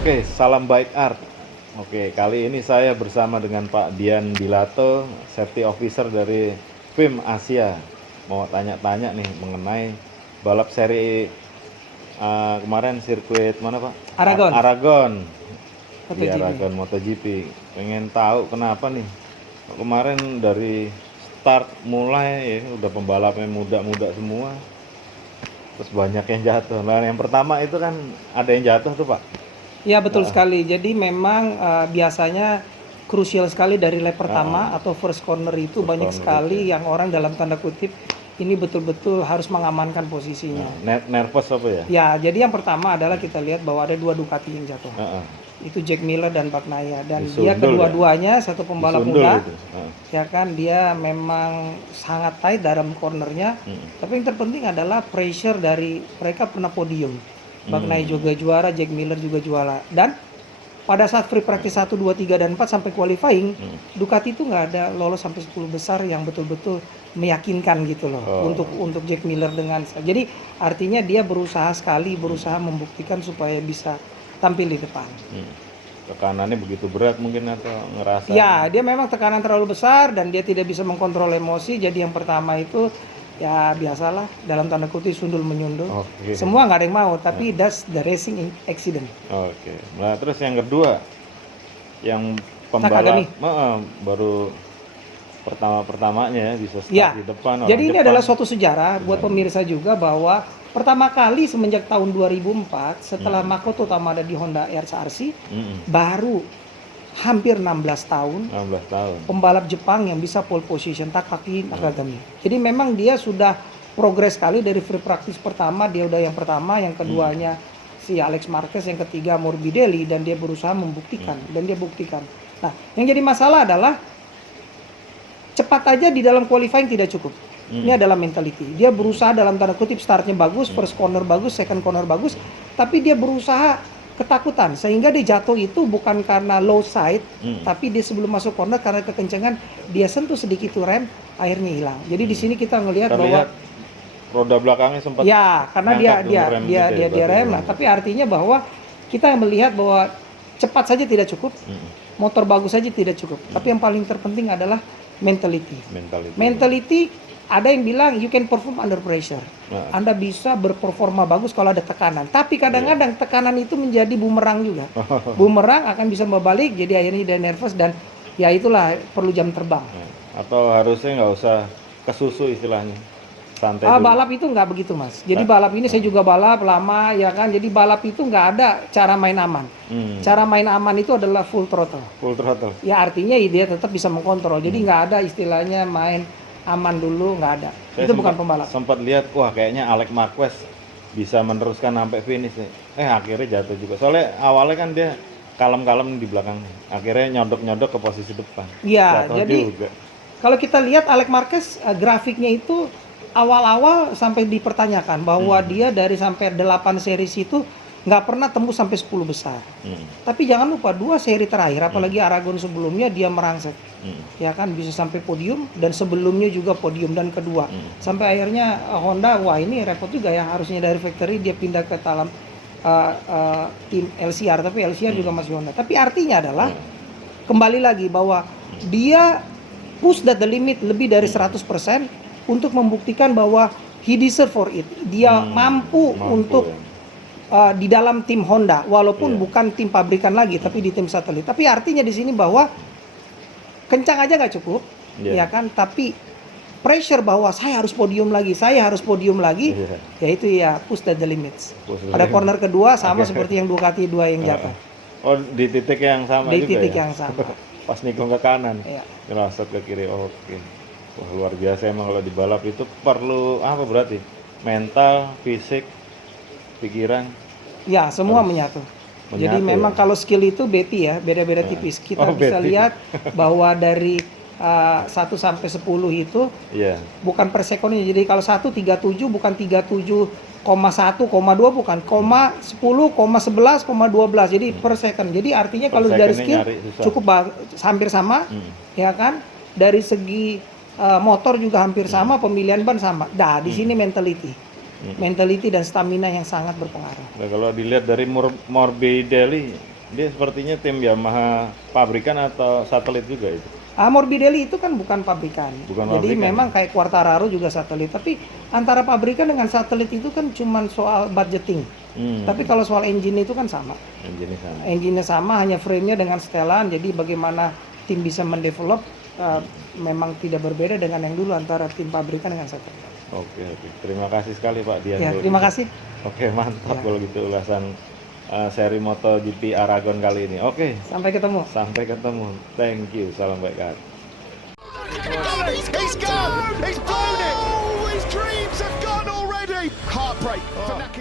Oke, salam baik art. Oke, kali ini saya bersama dengan Pak Dian Dilato, Safety Officer dari FIM Asia. Mau tanya-tanya nih mengenai balap seri kemarin sirkuit mana Pak? Aragon. Aragon. Di MotoGP. Aragon MotoGP. Pengen tahu kenapa nih? Kemarin dari start mulai ya udah pembalapnya muda-muda semua. Terus banyak yang jatuh. Nah, yang pertama itu kan ada yang jatuh tuh Pak. Ya betul sekali. Jadi memang biasanya krusial sekali dari lap pertama atau first corner itu banyak sekali yang orang dalam tanda kutip ini betul-betul harus mengamankan posisinya. Nervous apa ya? Ya, jadi yang pertama adalah kita lihat bahwa ada dua Ducati yang jatuh. Itu Jack Miller dan Bagnaia, dan dia kedua-duanya satu pembalap muda. Ya kan, dia memang sangat tight dalam cornernya. Tapi yang terpenting adalah pressure dari mereka pernah podium. Bagnaia juga juara, Jack Miller juga juara. Dan pada saat free practice 1, 2, 3, dan 4 sampai qualifying, Ducati itu nggak ada lolos sampai 10 besar yang betul-betul meyakinkan gitu loh untuk Jack Miller dengan. Jadi artinya dia berusaha membuktikan supaya bisa tampil di depan. Tekanannya begitu berat mungkin atau ngerasa? Ya, dia memang tekanan terlalu besar dan dia tidak bisa mengkontrol emosi. Jadi yang pertama itu ya biasalah dalam tanda kutip sundul menyundul. Semua nggak ada yang mau, tapi that's the racing accident. Nah terus yang kedua, yang pembalap baru pertamanya ya bisa start di depan. Jadi ini adalah suatu sejarah buat pemirsa juga bahwa pertama kali semenjak tahun 2004 setelah Makoto Tamada di Honda RCRC baru hampir 16 tahun pembalap Jepang yang bisa pole position, Takaki Nakagami. Jadi memang dia sudah progres sekali dari free practice pertama, dia udah yang pertama, yang keduanya si Alex Marquez, yang ketiga Morbidelli, dan dia berusaha membuktikan dan dia buktikan. Nah, yang jadi masalah adalah cepat aja di dalam qualifying tidak cukup. Ini adalah mentality. Dia berusaha dalam tanda kutip startnya bagus, first corner bagus, second corner bagus, tapi dia berusaha ketakutan sehingga dia jatuh itu bukan karena low side, tapi dia sebelum masuk corner karena kekencangan dia sentuh sedikit tuh rem, akhirnya hilang. Jadi di sini kita ngelihat bahwa roda belakangnya sempat karena dia rem. Nah, tapi artinya bahwa kita melihat bahwa cepat saja tidak cukup, motor bagus saja tidak cukup. Tapi yang paling terpenting adalah mentality. Ada yang bilang you can perform under pressure. Anda bisa berperforma bagus kalau ada tekanan. Tapi kadang-kadang tekanan itu menjadi bumerang juga. Bumerang akan bisa berbalik, jadi akhirnya dia nervous dan ya itulah perlu jam terbang. Atau harusnya nggak usah kesusu istilahnya. Santai dulu. Balap itu nggak begitu mas. Jadi balap ini saya juga balap lama ya kan. Jadi balap itu nggak ada cara main aman. Cara main aman itu adalah full throttle. Ya artinya dia tetap bisa mengkontrol. Jadi nggak ada istilahnya main aman dulu, nggak ada. Itu bukan pembalap. Sempat lihat, wah kayaknya Alex Marquez bisa meneruskan sampai finish nih. Akhirnya jatuh juga. Soalnya awalnya kan dia kalem-kalem di belakang. Akhirnya nyodok-nyodok ke posisi depan. Iya, jadi juga. Kalau kita lihat Alex Marquez grafiknya itu awal-awal sampai dipertanyakan bahwa dia dari sampai 8 series itu nggak pernah tembus sampai 10 besar. Tapi jangan lupa 2 seri terakhir, apalagi Aragon sebelumnya dia merangsek. Ya kan bisa sampai podium, dan sebelumnya juga podium dan kedua. Sampai akhirnya Honda, wah ini repot juga ya, harusnya dari factory dia pindah ke dalam tim LCR, tapi LCR juga masih Honda. Tapi artinya adalah kembali lagi bahwa dia push the limit lebih dari 100% untuk membuktikan bahwa he deserve for it. Dia mampu untuk di dalam tim Honda, walaupun bukan tim pabrikan lagi, tapi di tim satelit. Tapi artinya di sini bahwa kencang aja nggak cukup, ya kan? Tapi pressure bahwa saya harus podium lagi, yaitu ya push the limits. Pada corner kedua sama seperti yang Ducati 2 yang jatuh. Di titik yang sama di juga titik yang sama. Pas nikung ke kanan, ngerasat ke kiri. Wah luar biasa emang kalau di balap itu perlu apa berarti? Mental, fisik, pikiran. Ya, semua menyatu. Jadi memang kalau skill itu beda-beda tipis. Kita bisa lihat bahwa dari 1 sampai 10 itu bukan per sekonnya. Jadi kalau 137 bukan 37,1,2 bukan, 10,11,12. Jadi per second. Jadi artinya kalau dari skill cukup hampir sama, ya kan? Dari segi motor juga hampir sama, pemilihan ban sama. Di sini mentality. mentality dan stamina yang sangat berpengaruh. Nah, kalau dilihat dari Morbidelli, dia sepertinya tim Yamaha pabrikan atau satelit juga itu. Morbidelli itu kan bukan pabrikan. Bukan Jadi pabrikan, memang kayak Quartararo juga satelit. Tapi antara pabrikan dengan satelit itu kan cuma soal budgeting. Tapi kalau soal engine itu kan sama. Engine sana. Engine-nya sama, hanya frame-nya dengan setelan. Jadi bagaimana tim bisa mendevelop memang tidak berbeda dengan yang dulu antara tim pabrikan dengan satelit. Oke. Terima kasih sekali Pak Dian. Ya, terima kasih. Oke, mantap Ya. kalau gitu ulasan seri MotoGP Aragon kali ini. Oke, Sampai ketemu. sampai ketemu. Thank you. Salam baik hati. He's gone! He's blown it! Oh, his dreams have gone already! Heartbreak for Nakagami.